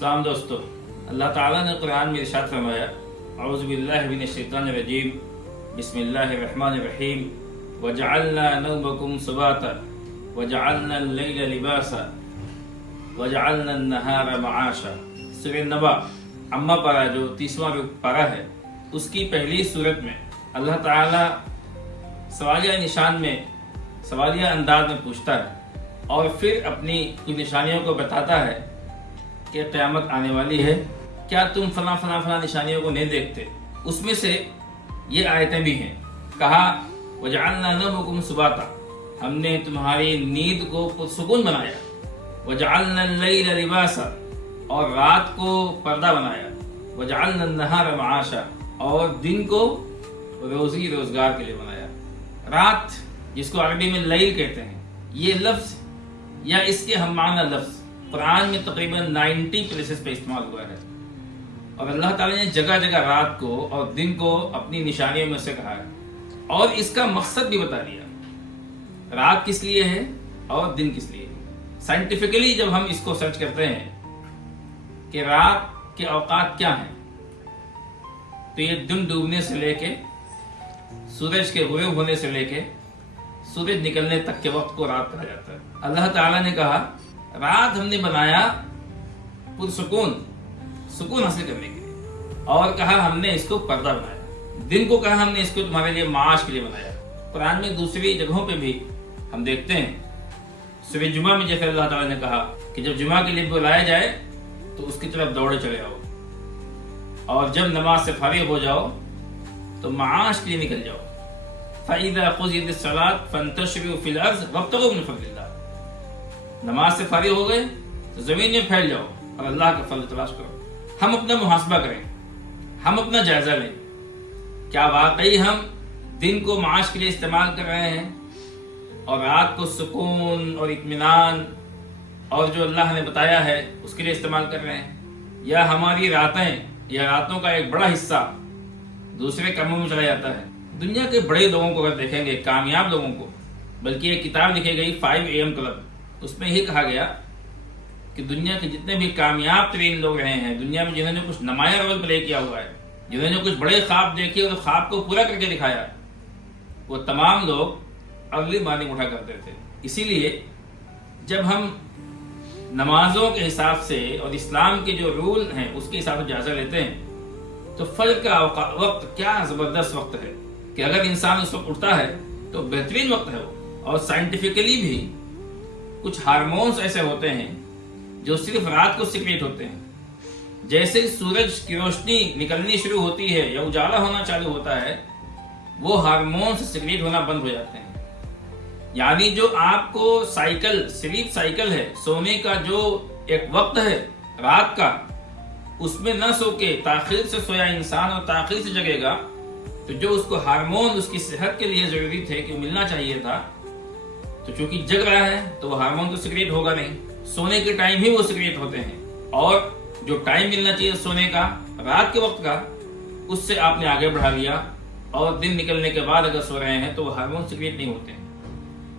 सलाम दोस्तों, अल्लाह ताला ने कुरान में इरशाद फरमाया, औज़ु बिल्लाहि मिनश शैतानिर रजीम, बिस्मिल्लाहिर रहमानिर रहीम, वजअलना नौमकुम सुबाता वजअलना अल-लैला लिबासा वजअलना अन-नहारा मआशा। सूरह नबा अम्मा पारा जो 30वां पारा है, उसकी पहली सूरत में अल्लाह ताला सवालिया निशान में सवालिया अंदाज में पूछता है और फिर अपनी कुछ निशानियों को बताता है कि क़यामत आने वाली है, क्या तुम फला फला फला निशानियों को नहीं देखते। उसमें से ये आयतें भी हैं। कहा वजअलना नौमकुम सुबाता, हमने तुम्हारी नींद को पुरसुकून बनाया, वजअलना अल-लैला लिबासा, और रात को पर्दा बनाया, वजअलना अन-नहारा मआशा, और दिन को रोजी रोजगार के लिए बनाया। रात जिसको अरबी में लैल कहते हैं, ये लफ्ज या इसके हम माना लफ्ज कुरान में तकरीबन 90 प्लेसेस पे इस्तेमाल हुआ है और अल्लाह ताला ने जगह जगह रात को और दिन को अपनी निशानियों में से कहा है और इसका मकसद भी बता दिया, रात किस लिए है और दिन किस लिए। साइंटिफिकली जब हम इसको सर्च करते हैं कि रात के औकात क्या हैं, तो ये दिन डूबने से लेके सूरज के गुरूब होने से लेके सूरज निकलने तक के वक्त को रात कहा जाता है। अल्लाह ताला ने कहा रात हमने बनाया पुरसुकून, सुकून हासिल करने के लिए, और कहा हमने इसको पर्दा बनाया। दिन को कहा हमने इसको तुम्हारे लिए माश के लिए बनाया। कुरान में दूसरी जगहों पे भी हम देखते हैं, सूरह जुमा में जैसे अल्लाह ताला ने कहा कि जब जुमा के लिए बुलाया जाए तो उसकी तरफ दौड़े चले आओ, और जब नमाज से फारिग हो जाओ तो माश के लिए निकल जाओ। फ़इज़ा क़ुज़ियतिस सलात फ़ंतशिरू फ़िल अर्ज़ वब्तग़ू मिन फ़ज़लिल्लाह, नमाज से फारिग हो गए तो जमीन में फैल जाओ और अल्लाह का फल तलाश करो। हम अपना मुहासबा करें, हम अपना जायजा लें, क्या वाकई हम दिन को माश के लिए इस्तेमाल कर रहे हैं और रात को सुकून और इत्मीनान और जो अल्लाह ने बताया है उसके लिए इस्तेमाल कर रहे हैं, या हमारी रातें या रातों का एक बड़ा हिस्सा दूसरे कामों में चला जाता है। दुनिया के बड़े लोगों को अगर देखेंगे, कामयाब लोगों को, बल्कि एक किताब लिखी गई 5 AM क्लब, उसमें यही कहा गया कि दुनिया के जितने भी कामयाब तरीन लोग रहे हैं, दुनिया में जिन्होंने कुछ नुमाया रोल प्ले किया हुआ है, जिन्होंने कुछ बड़े ख्वाब देखे और ख्वाब को पूरा करके दिखाया, वो तमाम लोग अर्ली मॉर्निंग उठा करते थे। इसीलिए जब हम नमाजों के हिसाब से और इस्लाम के जो रूल हैं उसके हिसाब से जायजा लेते हैं तो फजर का वक्त क्या ज़बरदस्त वक्त है कि अगर इंसान उस वक्त उठता है तो बेहतरीन वक्त है वो। और साइंटिफिकली भी कुछ हार्मोन्स ऐसे होते हैं जो सिर्फ रात को सीक्रेट होते हैं। जैसे सूरज की रोशनी निकलनी शुरू होती है या उजाला होना चालू होता है, वो हार्मोन्स सीक्रेट होना बंद हो जाते हैं। यानी जो आपको साइकिल, स्लीप साइकिल है, सोने का जो एक वक्त है रात का, उसमें न सो के ताखीर से सोया इंसान और ताखीर से जगेगा तो जो उसको हार्मोन उसकी सेहत के लिए जरूरी थे कि मिलना चाहिए था, तो चूंकि जग रहा है तो वो हार्मोन तो सिक्रेट होगा नहीं, सोने के टाइम ही वो सिक्रेट होते हैं। और जो टाइम मिलना चाहिए सोने का, रात के वक्त का, उससे आपने आगे बढ़ा लिया और दिन निकलने के बाद अगर सो रहे हैं तो वो हार्मोन सिक्रेट नहीं होते हैं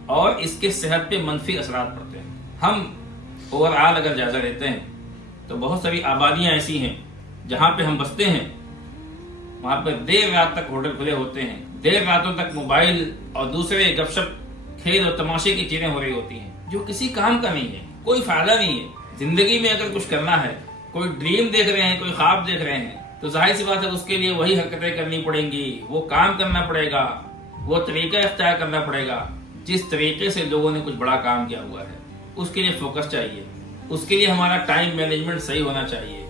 और इसके सेहत पे मनफी असरात पड़ते हैं। हम ओवरऑल अगर जायजा लेते हैं तो बहुत सारी आबादियां ऐसी हैं जहां पे हम बसते हैं, वहां पर देर रात तक होटल खुले होते हैं, देर रातों तक मोबाइल और दूसरे गपशप खेल और तमाशे की चीजें हो रही होती हैं जो किसी काम का नहीं है, कोई फायदा नहीं है। जिंदगी में अगर कुछ करना है, कोई ड्रीम देख रहे हैं, कोई ख्वाब देख रहे हैं, तो जाहिर सी बात है उसके लिए वही हरकतें करनी पड़ेंगी, वो काम करना पड़ेगा, वो तरीका इख्तियार करना पड़ेगा जिस तरीके से लोगों ने कुछ बड़ा काम किया हुआ है। उसके लिए फोकस चाहिए, उसके लिए हमारा टाइम मैनेजमेंट सही होना चाहिए।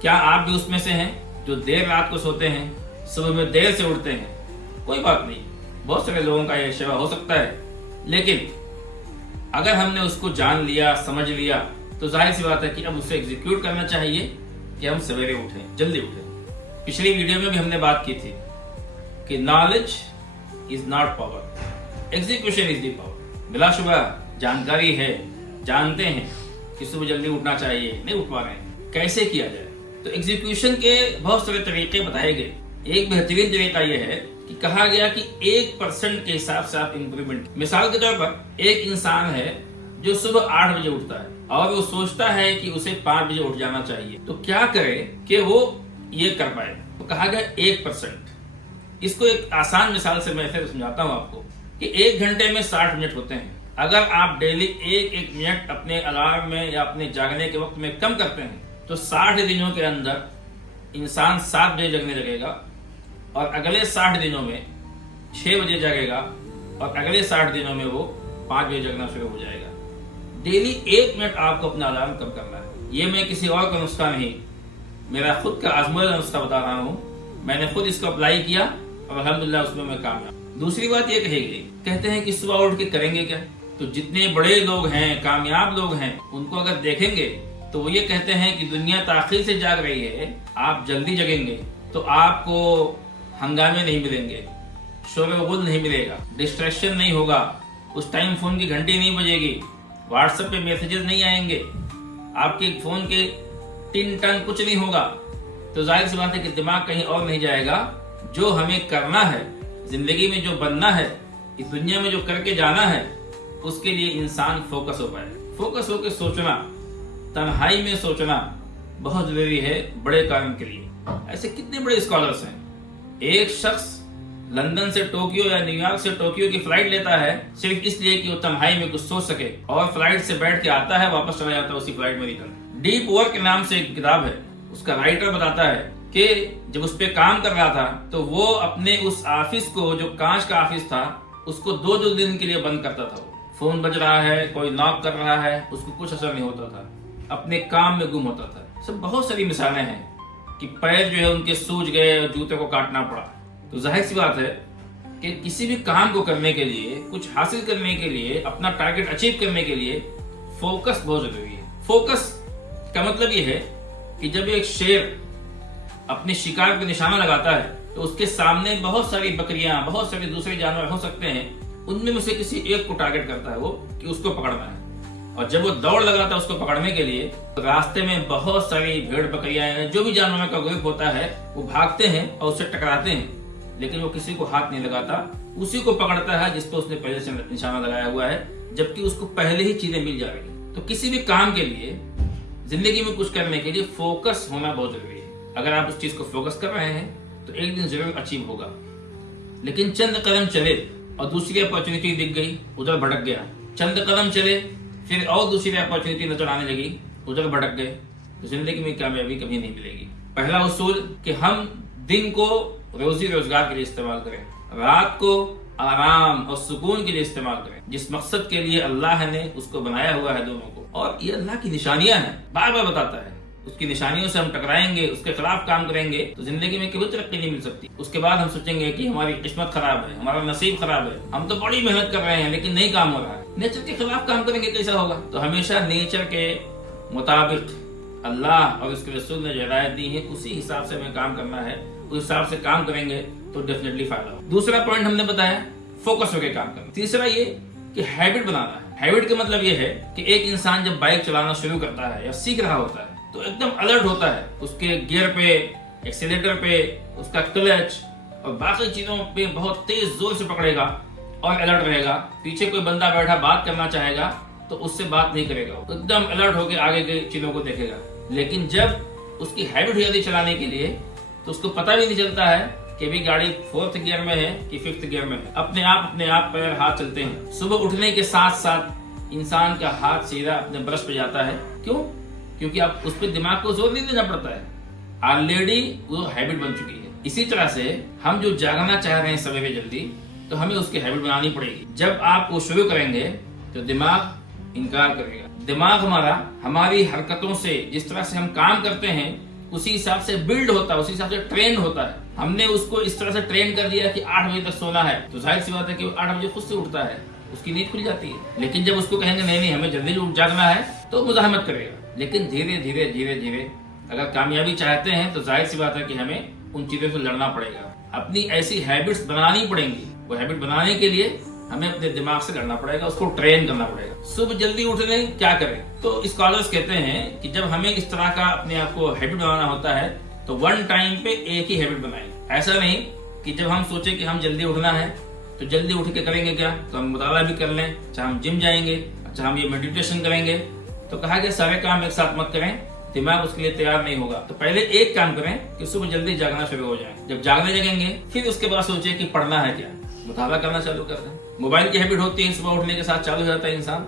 क्या आप भी उसमें से हैं जो देर रात को सोते हैं, सुबह में देर से उठते हैं? कोई बात नहीं, बहुत सारे लोगों का यह शेवा हो सकता है, लेकिन अगर हमने उसको जान लिया, समझ लिया, तो जाहिर सी बात है कि अब उसे एग्जीक्यूट करना चाहिए कि हम सवेरे उठें, जल्दी उठें। पिछली वीडियो में भी हमने बात की थी कि knowledge is not power, execution is the power. बिलाशुबा जानकारी है, जानते हैं कि सुबह जल्दी उठना चाहिए, नहीं उठ पा रहे हैं, कैसे किया जाए? तो एग्जीक्यूशन के बहुत सारे तरीके बताए गए। एक बेहतरीन तरीका यह है कि कहा गया कि 1% के हिसाब से आप इंप्रूवमेंट, मिसाल के तौर पर एक इंसान है जो सुबह 8 बजे उठता है और वो सोचता है कि उसे 5 बजे उठ जाना चाहिए, तो क्या करे कि वो ये कर पाए? तो कहा गया 1%। इसको एक आसान मिसाल से मैं ऐसे समझाता हूँ आपको कि 1 घंटे में 60 मिनट होते हैं। अगर आप डेली एक मिनट अपने अलार्म में या अपने जागने के वक्त में कम करते हैं तो 60 दिनों के अंदर इंसान 7 बजे जगने लगेगा और अगले 60 दिनों में 6 बजे जगेगा और अगले 60 दिनों में वो 5 बजे जगना शुरू हो जाएगा। डेली 1 मिनट आपको अपना अलार्म कम करना है। ये मैं किसी और का नुस्खा नहीं, मेरा खुद का आजमाया नुस्खा बता रहा हूँ। मैंने खुद इसको अप्लाई किया और अल्हम्दुलिल्लाह उसमें मैं कामयाब। दूसरी बात ये कही गई, कहते हैं कि सुबह उठ के करेंगे क्या? तो जितने बड़े लोग हैं, कामयाब लोग हैं, उनको अगर देखेंगे तो वो ये कहते हैं कि दुनिया ताखीर से जाग रही है, आप जल्दी जगेंगे तो आपको हंगामे नहीं मिलेंगे, शोर-ए-गुल नहीं मिलेगा, डिस्ट्रैक्शन नहीं होगा, उस टाइम फोन की घंटी नहीं बजेगी, व्हाट्सएप पे मैसेजेस नहीं आएंगे, आपके फोन के टिन टन कुछ नहीं होगा। तो जाहिर सी बात है कि दिमाग कहीं और नहीं जाएगा। जो हमें करना है, जिंदगी में जो बनना है, इस दुनिया में जो करके जाना है, उसके लिए इंसान फोकस हो पाए। फोकस होकर सोचना, तन्हाई में सोचना बहुत जरूरी है बड़े काम के लिए। ऐसे कितने बड़े स्कॉलर्स हैं। एक शख्स लंदन से टोक्यो या न्यूयॉर्क से टोक्यो की फ्लाइट लेता है सिर्फ इसलिए कि वो तन्हाई में कुछ सोच सके, और फ्लाइट से बैठ के आता है, वापस चला जाता है उसी फ्लाइट में निकल। डीप वर्क के नाम से एक किताब है, उसका राइटर बताता है कि जब उस पे काम कर रहा था तो वो अपने उस ऑफिस को, जो कांच का ऑफिस था, उसको 2 दिन के लिए बंद करता था। फोन बज रहा है, कोई नॉक कर रहा है, उसको कुछ असर नहीं होता था, अपने काम में गुम होता था। सब बहुत सारी मिसालें हैं कि पैर जो है उनके सूज गए और जूते को काटना पड़ा। तो जाहिर सी बात है कि किसी भी काम को करने के लिए, कुछ हासिल करने के लिए, अपना टारगेट अचीव करने के लिए फोकस बहुत जरूरी है। फोकस का मतलब ये है कि जब एक शेर अपने शिकार पर निशाना लगाता है तो उसके सामने बहुत सारी बकरियां, बहुत सारे दूसरे जानवर हो सकते हैं, उनमें से किसी एक को टारगेट करता है वो कि उसको पकड़ना है। और जब वो दौड़ लगाता है उसको पकड़ने के लिए, तो रास्ते में बहुत सारी भेड़ बकरियां, जो भी जानवरों का ग्रुप होता है, वो भागते हैं और उससे टकराते हैं, लेकिन वो किसी को हाथ नहीं लगाता, उसी को पकड़ता है जिस पर उसने पहले से निशाना लगाया हुआ है, जबकि उसको पहले ही चीजें मिल जा रही है। तो किसी भी काम के लिए, जिंदगी में कुछ करने के लिए फोकस होना बहुत जरूरी है। अगर आप उस चीज को फोकस कर रहे हैं तो एक दिन जरूर अचीव होगा। लेकिन चंद कदम चले और दूसरी अपॉर्चुनिटी दिख गई, उधर भटक गया। चंद कदम चले, फिर और दूसरी अपॉर्चुनिटी नजर आने लगी, उधर भटक गए, तो जिंदगी में कामयाबी कभी नहीं मिलेगी। पहला उसूल कि हम दिन को रोजी रोजगार के लिए इस्तेमाल करें, रात को आराम और सुकून के लिए इस्तेमाल करें। जिस मकसद के लिए अल्लाह ने उसको बनाया हुआ है दोनों को, और ये अल्लाह की निशानियां हैं, बार बार बताता है। उसकी निशानियों से हम टकराएंगे, उसके खिलाफ काम करेंगे तो जिंदगी में कभी तरक्की नहीं मिल सकती। उसके बाद हम सोचेंगे कि हमारी किस्मत खराब है, हमारा नसीब खराब है, हम तो बड़ी मेहनत कर रहे हैं लेकिन नहीं काम हो रहा है। नेचर के खिलाफ काम करेंगे कैसा होगा? तो हमेशा नेचर के मुताबिक अल्लाह और उसके रसूल ने जो हिदायत दी है उसी हिसाब से हमें काम करना है। उस हिसाब से काम करेंगे तो डेफिनेटली फायदा होगा। दूसरा पॉइंट हमने बताया फोकस होकर काम करना। तीसरा ये कि हैबिट बनाना है। हैबिट का मतलब ये है कि एक इंसान जब बाइक चलाना शुरू करता है या सीख रहा होता है तो एकदम अलर्ट होता है, उसके गियर पे, एक्सीलेटर पे, उसका क्लच और बाकी चीजों पे बहुत तेज जोर से पकड़ेगा और अलर्ट रहेगा। पीछे कोई बंदा बैठा बात करना चाहेगा तो उससे बात नहीं करेगा, एकदम अलर्ट होकर आगे के चीजों को देखेगा। लेकिन जब उसकी हैबिट हो जाती चलाने के लिए तो उसको पता भी नहीं चलता है कि अभी गाड़ी 4th गियर में है कि 5th गियर में है। अपने आप पैर हाथ चलते हैं। सुबह उठने के साथ साथ इंसान का हाथ सीधा अपने ब्रश पे जाता है। क्यों? क्योंकि आप उस पर दिमाग को जोर नहीं देना पड़ता है, ऑलरेडी वो हैबिट बन चुकी है। इसी तरह से हम जो जागना चाह रहे हैं सवेरे जल्दी, तो हमें उसकी हैबिट बनानी पड़ेगी। जब आप वो शुरू करेंगे तो दिमाग इनकार करेगा। दिमाग हमारा हमारी हरकतों से, जिस तरह से हम काम करते हैं उसी हिसाब से बिल्ड होता है, उसी हिसाब से ट्रेन होता है। हमने उसको इस तरह से ट्रेन कर दिया कि 8 बजे तक सोना है, तो जाहिर सी बात है कि वो 8 बजे खुद से उठता है, उसकी नींद खुल जाती है। लेकिन जब उसको कहेंगे नहीं हमें जल्दी जागना है तो मुजाहमत करेगा। लेकिन धीरे धीरे अगर कामयाबी चाहते हैं तो जाहिर सी बात है कि हमें उन चीजों से लड़ना पड़ेगा, अपनी ऐसी हैबिट्स बनानी पड़ेंगी। वो हैबिट बनाने के लिए हमें अपने दिमाग से लड़ना पड़ेगा, उसको ट्रेन करना पड़ेगा। सुबह जल्दी उठने क्या करें? तो स्कॉलर्स कहते हैं कि जब हमें इस तरह का अपने आप को हैबिट बनाना होता है तो वन टाइम पे एक ही हैबिट बनाएं। ऐसा नहीं कि जब हम सोचे कि हम जल्दी उठना है तो जल्दी उठ के करेंगे क्या, तो हम मुताला भी कर लें, चाहे हम जिम जाएंगे, अच्छा हम ये मेडिटेशन करेंगे, तो कहा कि सारे काम एक साथ मत करें, दिमाग उसके लिए तैयार नहीं होगा। तो पहले एक काम करें कि सुबह जल्दी जागना शुरू हो जाए। जब जागने लगेंगे फिर उसके बाद सोचिए कि पढ़ना है क्या, मुताला करना चालू कर दें। मोबाइल की हैबिट होती है, सुबह उठने के साथ चालू हो जाता है इंसान,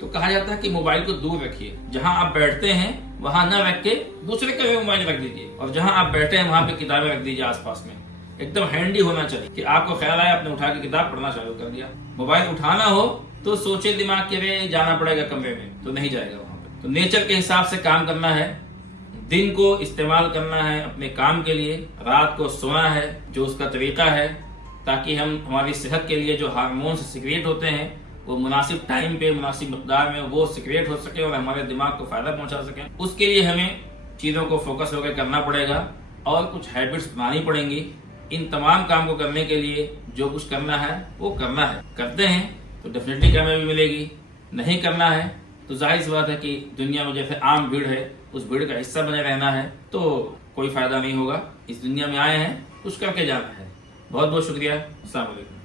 तो कहा जाता है कि मोबाइल को दूर रखिए। जहां आप बैठते हैं वहां न रख के दूसरे कमरे में मोबाइल रख दीजिए, और जहां आप बैठे हैं वहां पे किताबें रख दीजिए आसपास में। एकदम हैंडी होना चाहिए कि आपको ख्याल आया आपने उठा के किताब पढ़ना चालू कर दिया। मोबाइल उठाना हो तो सोचे दिमाग के वे जाना पड़ेगा कमरे में, तो नहीं जाएगा वहां पे। तो नेचर के हिसाब से काम करना है, दिन को इस्तेमाल करना है अपने काम के लिए, रात को सोना है जो उसका तरीका है, ताकि हम हमारी सेहत के लिए जो हार्मोन्स सिक्रिएट होते हैं वो मुनासिब टाइम पे मुनासिब मकदार में वो सिक्रिएट हो सके और हमारे दिमाग को फायदा पहुंचा सके। उसके लिए हमें चीजों को फोकस होकर करना पड़ेगा और कुछ हैबिट्स बनानी पड़ेंगी। इन तमाम काम को करने के लिए जो कुछ करना है वो करना है, करते हैं तो डेफिनेटली कामयाबी मिलेगी। नहीं करना है तो जाहिर सी बात है कि दुनिया में जैसे आम भीड़ है उस भीड़ का हिस्सा बने रहना है तो कोई फायदा नहीं होगा। इस दुनिया में आए हैं कुछ करके जाना है। बहुत बहुत शुक्रिया। अस्सलाम वालेकुम।